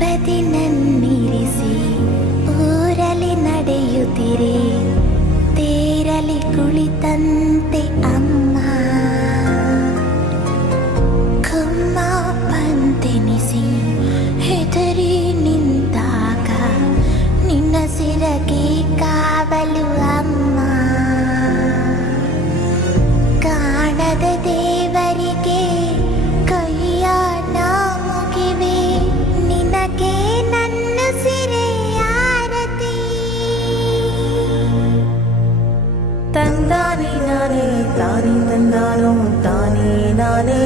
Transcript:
ಬದಿ ನನ್ನಿರಿಸಿ ಊರಲ್ಲಿ ನಡೆಯುತ್ತಿರೆ ತೇರಲಿ ಕುಳಿತಂತೆ ಅಮ್ಮ ಕಮ್ಮ ಬಂತೆನಿಸಿ ಹೆದರಿ ನಿಂತಾಗ ನಿನ್ನ ಸಿರಗೆ ಕಾವಲು ಅಮ್ಮ ಕಾಣದ ದೇವರಿಗೆ ಕೈಯ ನಾ ಮುಗಿವೆ ನಿನಗೆ ನನ್ನ ಸಿರೆ ಆರತಿ ತಂದಾನೆ ನಾನೇ ತಾನೇ ತಂದಾನೋ ತಾನೇ ನಾನೇ